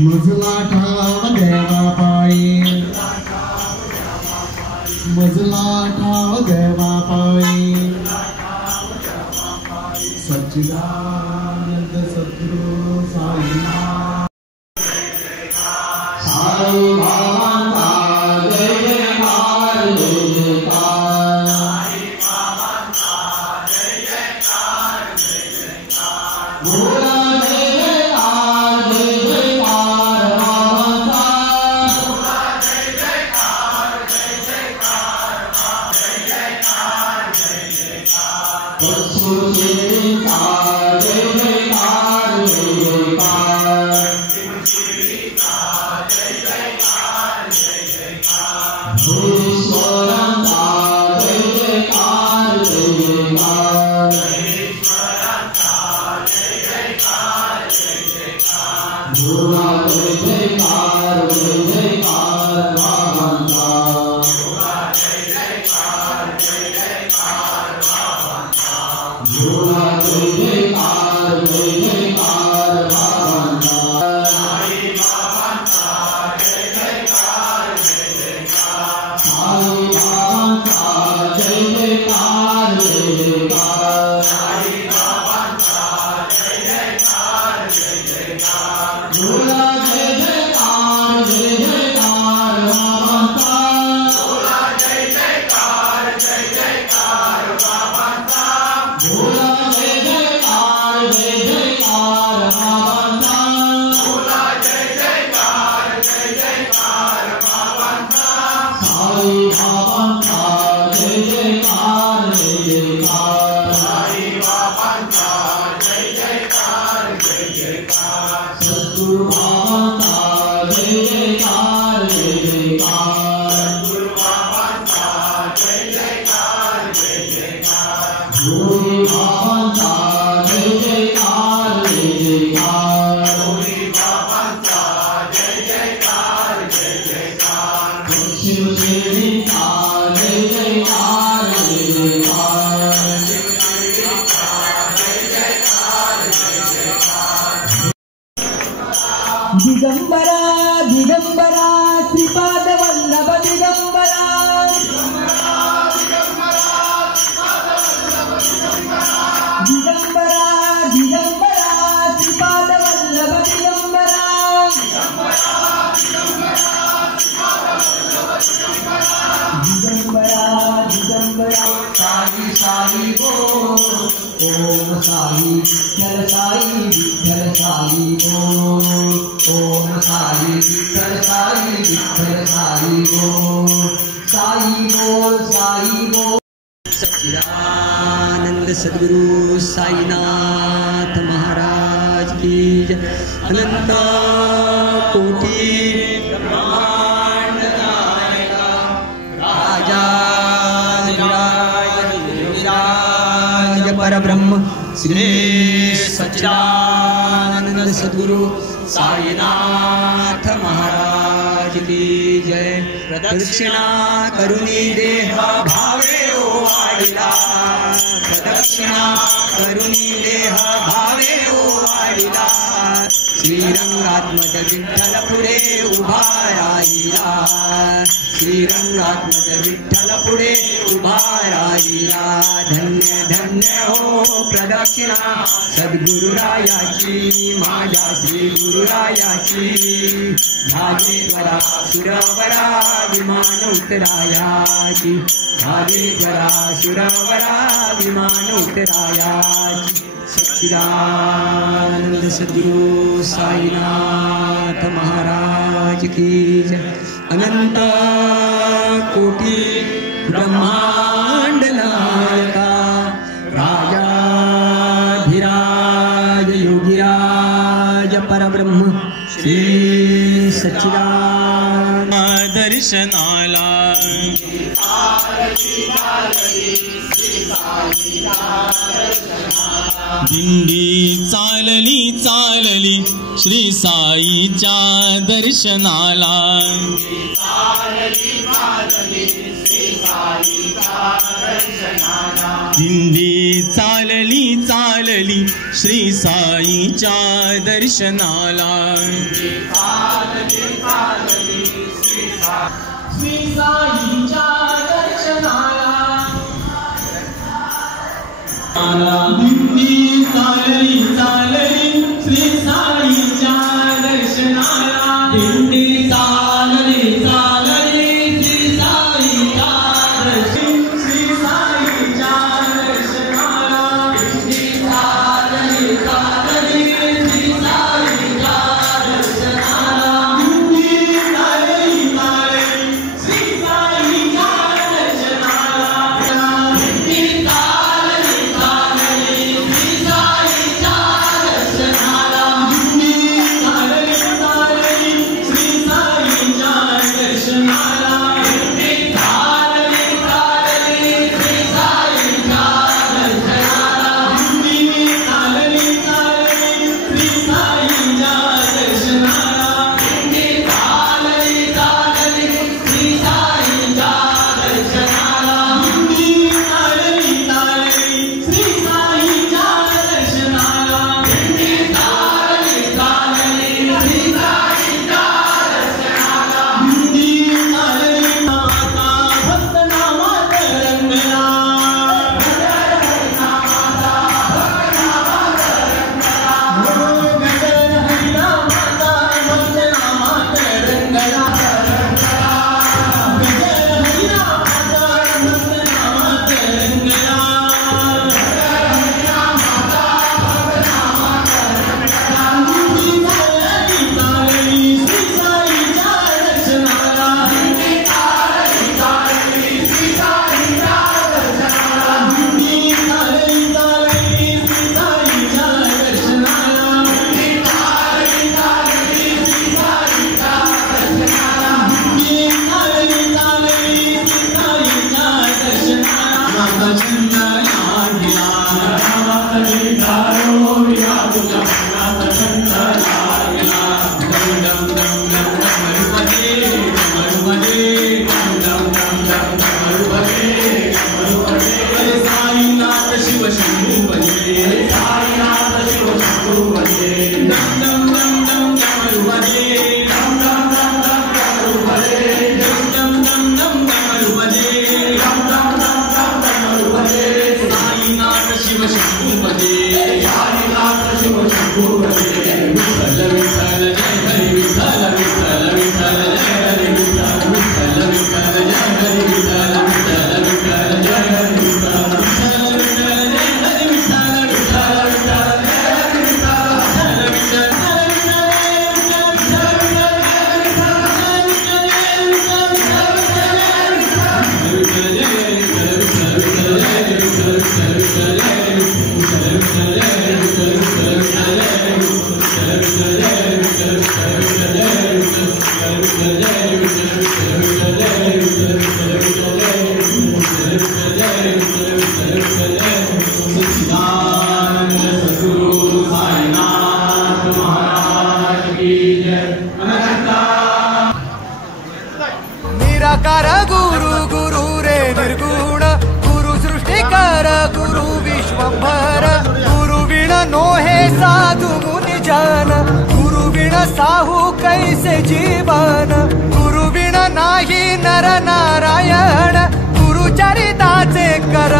मजला ठाव देवा पायी, मजला ठाव देवा पायी, सच्चिदानंद सद्गुरु साईनाथ। साई बाबा जय जयकार जय जयकार, साई बाबा जय जयकार भोला जय जयकार जय जयकार बाबा, भोला जय जयकार जय जयकार जय जयकार जय जयकार, सद्गुरु जय जयकार जय जयकार जय जयकार, ईश्वरंता जय जयकार जय जयकार, ईश्वरंता जय जयकार जय जयकार, भोला जय जयकार जय जयकार बाबा, भोला जय जयकार जय जयकार बाबा, भोला जय जयकार जय जयकार बाबा, साई बाबा जय जयकार जय जयकार, साई बाबा जय जयकार जय जयकार, साई बाबा जय जयकार जय जयकार, भोला जय जयकार जय जयकार बाबा, भोला जय जयकार जय जयकार बाबा, भोला जय जयकार जय जयकार बाबा, भोला जय जयकार जय जयकार बाबा, साई बाबा जय जयकार जय जयकार, साई बाबा जय जयकार जय जयकार, सद्गुरु बाबा जय जयकार जय जयकार, सद्गुरु बाबा जय जयकार जय जयकार, भोले बाबा जय जयकार जय जयकार, भोले बाबा जय जयकार जय जयकार, शिव देवता जय जयकार जय जयकार, शिव देवता जय जयकार जय जयकार, दिगंबरा दिगंबरा श्रीपाद वल्लभ दिगंबरा, दिगंबरा दिगंबरा श्रीपाद वल्लभ दिगंबरा, दिगंबरा दिगंबरा साई साई बोल, ओम साई विठ्ठल साई विठ्ठल साई बोल, ओम साई विठ्ठल साई विठ्ठल साई बोल, साई बोल साई बोल। सच्चिदानंद सद्गुरु साईनाथ महाराज की जय। अनंत कोटि ब्रह्मांड नायका राजा विराज परब्रह्म श्री सच्चिदानंद सद्गुरु साईनाथ महाराज की जय। प्रदक्षिणा करुणी देह भावे वाढिला, प्रदक्षिणा करुणी देह भावे वाढिला, श्रीरंगात्मज विठ्ठल पुढे उभा राहिला, श्रीरंगात्मज विठ्ठल पुढे उभा राहिला। धन्य धन्य हो प्रदक्षिणा सद्गुरुरायाची, माझ्या श्री गुरुरायाची, भागेश्वरा सुरवरा विमान उतरायाची, भागेश्वरा सुरवरा विमान उतरायाची। सच्चिदानंद सद्गुरु साईनाथ महाराज की जय। अनंत कोटि ब्रह्मांड नायका राजाधिराज योगिराज परब्रह्म श्री सच्चिदानंद दर्शनाला दिंडी चालली चालली श्री साईच्या दर्शनाला दिंडी चालली चालली श्री साईच्या दर्शनाला श्री साईच्या दर्शनाला दिंडी चालली चालली श्री साईच्या दर्शनाला दिंडी चालली चालली श्री साईच्या श्री साईच्या दर्शनाला दिंडी चालली चालली श्री साईच्या दर्शनाला दिंडी चालली चालली श्री साईच्या दर्शनाला दिंडी निराकार गुरु गुरु रे निर्गुण गुरु सृष्टिकर गुरु विश्वंभर गुरु विण नोहे साधु मुनि जन गुरु विण साहू कैसे जीवन गुरु विण नाही नर नारायण गुरु चरिताचे कर